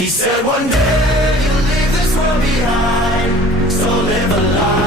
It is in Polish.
He said one day you'll leave this world behind, so live a life